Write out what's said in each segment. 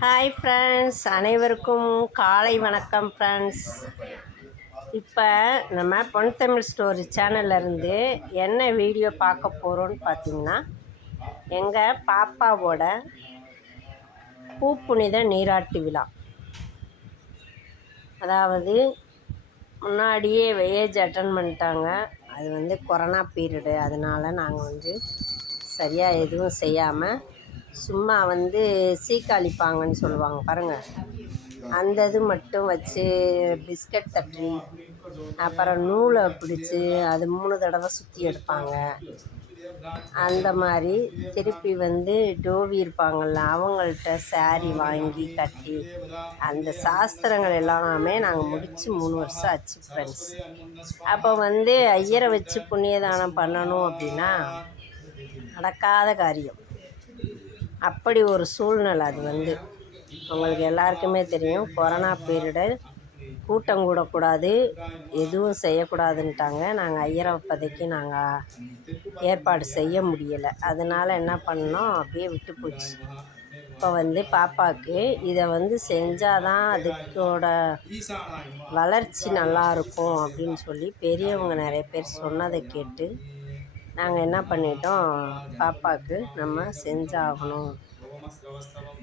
Hi friends அனைவருக்கும் காலை வணக்கம் ஃப்ரெண்ட்ஸ் இப்போ நம்ம பொன் தமிழ் ஸ்டோரி சேனல்லேருந்து என்ன வீடியோ பார்க்க போகிறோன்னு பார்த்தீங்கன்னா எங்கள் பாப்பாவோட பூப்புனித நீராட்டு விழா. அதாவது முன்னாடியே ஏஜ் அட்டன் பண்ணிட்டாங்க. அது வந்து கொரோனா பீரியடு அதனால் நாங்கள் வந்து சரியாக எதுவும் செய்யாமல் சும்மா வந்து சீக்காளிப்பாங்கன்னு சொல்லுவாங்க பாருங்கள் அந்த இது மட்டும் வச்சு பிஸ்கட் தட்டி அப்புறம் நூலை பிடிச்சி அது மூணு தடவை சுற்றி எடுப்பாங்க. அந்த மாதிரி திருப்பி வந்து டோவி இருப்பாங்கள்ல அவங்கள்ட்ட சாரி வாங்கி கட்டி அந்த சாஸ்திரங்கள் எல்லாமே நாங்கள் முடித்து மூணு வருஷம் ஆச்சு ஃப்ரெண்ட்ஸ் அப்போ வந்து ஐயரை வச்சு புண்ணியதானம் பண்ணணும் அப்படின்னா நடக்காத காரியம். அப்படி ஒரு சூழ்நிலை அது வந்து. அவங்களுக்கு எல்லாருக்குமே தெரியும். கொரோனா பீரியடு கூட்டம் கூடக்கூடாது எதுவும் செய்யக்கூடாதுன்ட்டாங்க. நாங்கள் ஐயரை அப்போதைக்கு நாங்கள் ஏற்பாடு செய்ய முடியலை. அதனால் என்ன பண்ணோம்? அப்படியே விட்டு போச்சு. இப்போ வந்து பாப்பாவுக்கு இதை வந்து செஞ்சால் தான் அதுக்கோட வளர்ச்சி நல்லா இருக்கும் அப்படின்னு சொல்லி பெரியவங்க நிறைய பேர் சொன்னதை கேட்டு நாங்கள் என்ன பண்ணிட்டோம் பாப்பாவுக்கு நம்ம செஞ்சாகணும்.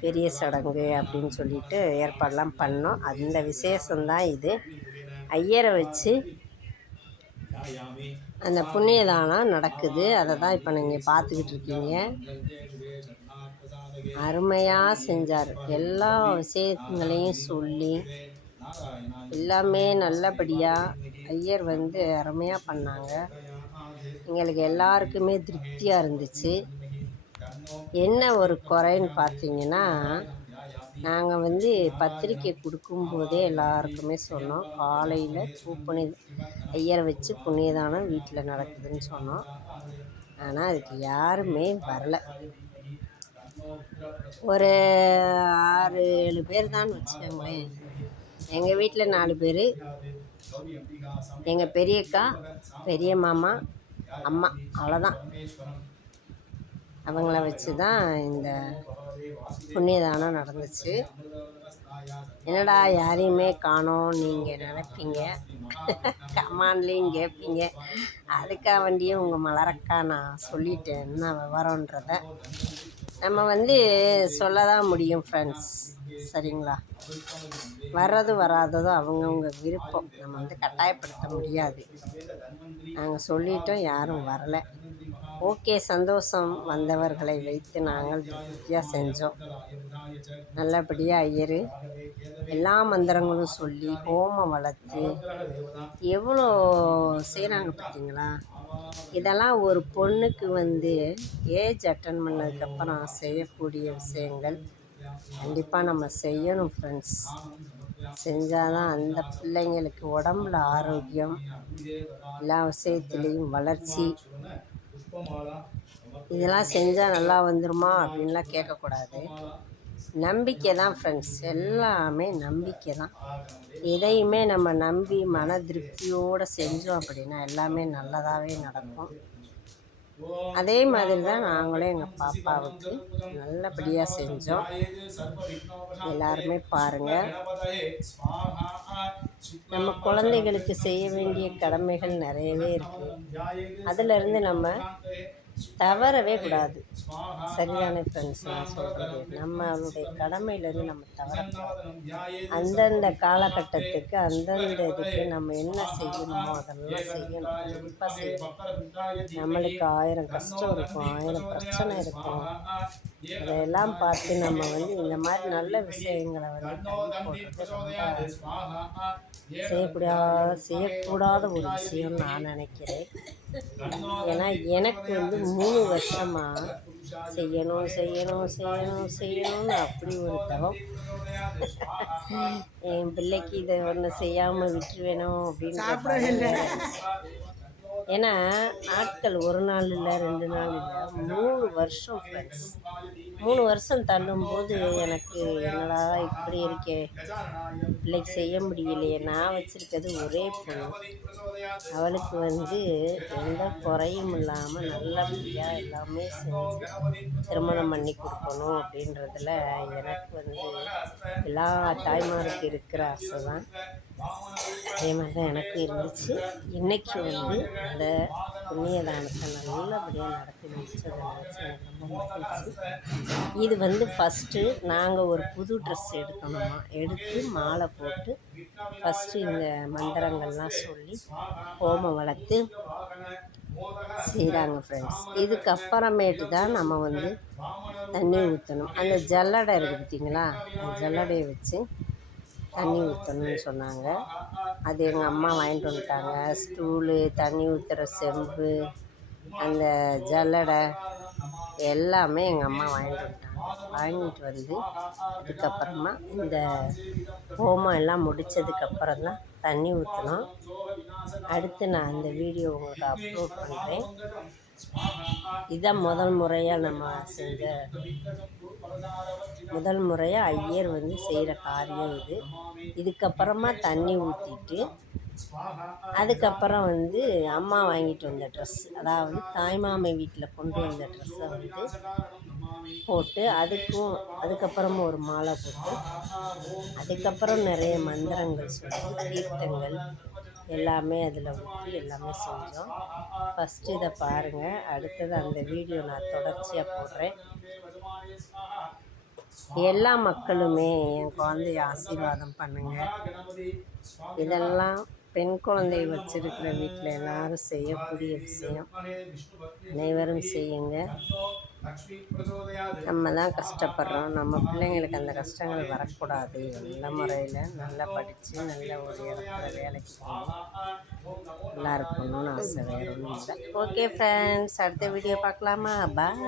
பெரிய சடங்கு அப்படின்னு சொல்லிட்டு ஏற்பாடெலாம் பண்ணோம். அந்த விசேஷந்தான் இது. ஐயரை வச்சு அந்த புண்ணியதானம் நடக்குது. அதை தான் இப்போ நீங்கள் பார்த்துக்கிட்டு இருக்கீங்க. அருமையாக செஞ்சார். எல்லா விஷயங்களையும் சொல்லி எல்லாமே நல்லபடியாக ஐயர் வந்து அருமையாக பண்ணாங்க. எங்களுக்கு எல்லாருக்குமே திருப்தியாக இருந்துச்சு. என்ன ஒரு குறைன்னு பார்த்தீங்கன்னா நாங்கள் வந்து பத்திரிக்கை கொடுக்கும்போதே எல்லாருக்குமே சொன்னோம். காலையில் பூப்புனி ஐயரை வச்சு புண்ணியதானம் வீட்டில் நடக்குதுன்னு சொன்னோம். ஆனால் அதுக்கு யாருமே வரல. ஒரு ஆறு ஏழு பேர் தான் வச்சுக்கோங்களேன். எங்கள் வீட்டில் நாலு பேர். எங்கள் பெரியக்கா பெரிய மாமா அம்மா அவ்வளோதான் அவங்கள வச்சு தான் இந்த புண்ணியதானம் நடந்துச்சு. என்னடா யாரையுமே காணோம் நீங்கள் நினைப்பீங்க. கமான்லேயும் கேட்பீங்க அதுக்காக வண்டியும் உங்கள் மலரக்கா நான் சொல்லிட்டேன் என்ன விவரன்றத நம்ம வந்து சொல்ல தான் முடியும் ஃப்ரெண்ட்ஸ் சரிங்களா? வர்றது வராததோ அவங்கவுங்க விருப்பம். நம்ம வந்து கட்டாயப்படுத்த முடியாது. நாங்கள் சொல்லிட்டோம் யாரும் வரலை. ஓகே சந்தோஷம் வந்தவர்களை வைத்து நாங்கள் திருப்தியாக செஞ்சோம். நல்லபடியாக ஐயர் எல்லா மந்திரங்களும் சொல்லி ஹோமம் வளர்த்து எவ்வளோ செய்கிறாங்க பார்த்தீங்களா? இதெல்லாம் ஒரு பொண்ணுக்கு வந்து ஏஜ் அட்டன் பண்ணதுக்கப்புறம் செய்யக்கூடிய விஷயங்கள். கண்டிப்பாக நம்ம செய்யணும் ஃப்ரெண்ட்ஸ் செஞ்சால் தான் அந்த பிள்ளைங்களுக்கு உடம்புல ஆரோக்கியம் எல்லா விஷயத்துலேயும் வளர்ச்சி. இதெல்லாம் செஞ்சால் நல்லா வந்துருமா அப்படின்லாம் கேட்கக்கூடாது. நம்பிக்கை தான் ஃப்ரெண்ட்ஸ் எல்லாமே நம்பிக்கை தான் எதையுமே நம்ம நம்பி மன திருப்தியோடு செஞ்சோம் அப்படின்னா எல்லாமே நல்லதாகவே நடக்கும். அதே மாதிரி தான் நாங்களும் எங்கள் பாப்பாவுக்கு நல்லபடியாக செஞ்சோம். எல்லாருமே பாருங்கள் நம்ம குழந்தைகளுக்கு செய்ய வேண்டிய கடமைகள் நிறையவே இருக்குது அதிலிருந்து நம்ம தவறவே கூடாது. சரிதானே ஃப்ரெண்ட்ஸ் நான் சொல்கிறது நம்மளுடைய கடமையிலேருந்து நம்ம தவறக்கூடாது. அந்தந்த காலகட்டத்துக்கு அந்தந்த இதுக்கு நம்ம என்ன செய்யணுமோ அதெல்லாம் செய்யணும். கண்டிப்பாக செய்யணும். நம்மளுக்கு ஆயிரம் கஷ்டம் இருக்கும் ஆயிரம் பிரச்சனை இருக்கும். அதையெல்லாம் பார்த்து நம்ம வந்து இந்த மாதிரி நல்ல விஷயங்களை வந்து தள்ளி செய்யக்கூடாத செய்யக்கூடாத ஒரு விஷயம் நான் நினைக்கிறேன். ஏன்னா எனக்கு வந்து மூணு வருஷமாக செய்யணும் செய்யணும் செய்யணும் செய்யணும்னு அப்படி ஒரு தவம். என் பிள்ளைக்கு இதை ஒன்று செய்யாமல் விட்டுருவேணும் அப்படின்னு ஏன்னா ஆட்கள் ஒரு நாள் இல்லை ரெண்டு நாள் இல்லை மூணு வருஷம் ஃப்ரெண்ட்ஸ் மூணு வருஷம் தள்ளும்போது எனக்கு என்னடா இப்படி இருக்கே? பிள்ளைக்கு செய்ய முடியலையே. நான் வச்சுருக்கிறது ஒரே பொண்ணு. அவளுக்கு வந்து எந்த குறையும் இல்லாமல் நல்லபடியாக எல்லாமே செஞ்சு திருமணம் பண்ணி கொடுக்கணும் அப்படின்றதுல எனக்கு வந்து எல்லா தாய்மாருக்கு இருக்கிற ஆசை தான் அதே மாதிரி தான் எனக்கும் இருந்துச்சு. இன்றைக்கி வந்து அந்த புண்ணியதானத்தை நல்லபடியாக நடத்தி முடிச்சது நினச்சி எனக்கு ரொம்ப மகிழ்ச்சி. இது வந்து ஃபஸ்ட்டு நாங்கள் ஒரு புது ட்ரெஸ் எடுக்கணுமா? எடுத்து மாலை போட்டு ஃபஸ்ட்டு இந்த மந்திரங்கள்லாம் சொல்லி ஹோமம் வளர்த்து செய்கிறாங்க ஃப்ரெண்ட்ஸ் இதுக்கப்புறமேட்டு தான் நம்ம வந்து தண்ணி ஊற்றணும் அந்த ஜல்லடை இருக்குது பார்த்தீங்களா அந்த ஜல்லடையை வச்சு தண்ணி ஊற்றணும்னு சொன்னாங்க. அது எங்கள் அம்மா வாங்கிட்டு வந்துட்டாங்க. ஸ்டூலு தண்ணி ஊற்றுற செம்பு அந்த ஜல்லடை எல்லாமே எங்கள் அம்மா வாங்கிட்டு வந்துட்டாங்க. வாங்கிட்டு வந்து அதுக்கப்புறமா இந்த ஹோமம் எல்லாம் முடித்ததுக்கப்புறம் தான் தண்ணி ஊற்றணும் அடுத்து நான் அந்த வீடியோ உங்களுக்கு அப்லோட் பண்ணுறேன் இதான் முதல் முறையாக நம்ம செஞ்ச முதல் முறையாக ஐயர் வந்து செய்கிற காரியம் இது. இதுக்கப்புறமா தண்ணி ஊற்றிட்டு அதுக்கப்புறம் வந்து அம்மா வாங்கிட்டு வந்த ட்ரெஸ் அதாவது தாய்மாமை வீட்டில் கொண்டு வந்த ட்ரெஸ்ஸை வந்து போட்டு அதுக்கும் அதுக்கப்புறமா ஒரு மாலை போட்டு அதுக்கப்புறம் நிறைய மந்திரங்கள் சொல்லி தீர்த்தங்கள் எல்லாமே அதில் ஊற்றி எல்லாமே செஞ்சோம். ஃபஸ்ட்டு இதை பாருங்கள் அடுத்தது அந்த வீடியோ நான் தொடர்ச்சியாக போடுறேன். எல்லா மக்களுமே என் குழந்தைய ஆசீர்வாதம் பண்ணுங்கள் இதெல்லாம் பெண் குழந்தை வச்சிருக்கிற வீட்டில் எல்லாரும் செய்யக்கூடிய விஷயம். அனைவரும் செய்யுங்க. நம்ம தான் கஷ்டப்படுறோம். நம்ம பிள்ளைங்களுக்கு அந்த கஷ்டங்கள் வரக்கூடாது. நல்ல முறையில் நல்லா படித்து நல்ல ஒரு இடத்துல வேலைக்கு போகணும். நல்லா இருக்கணும்னு ஆசை வேறு ஓகே ஃப்ரெண்ட்ஸ் அடுத்த வீடியோ பார்க்கலாமா? பாய்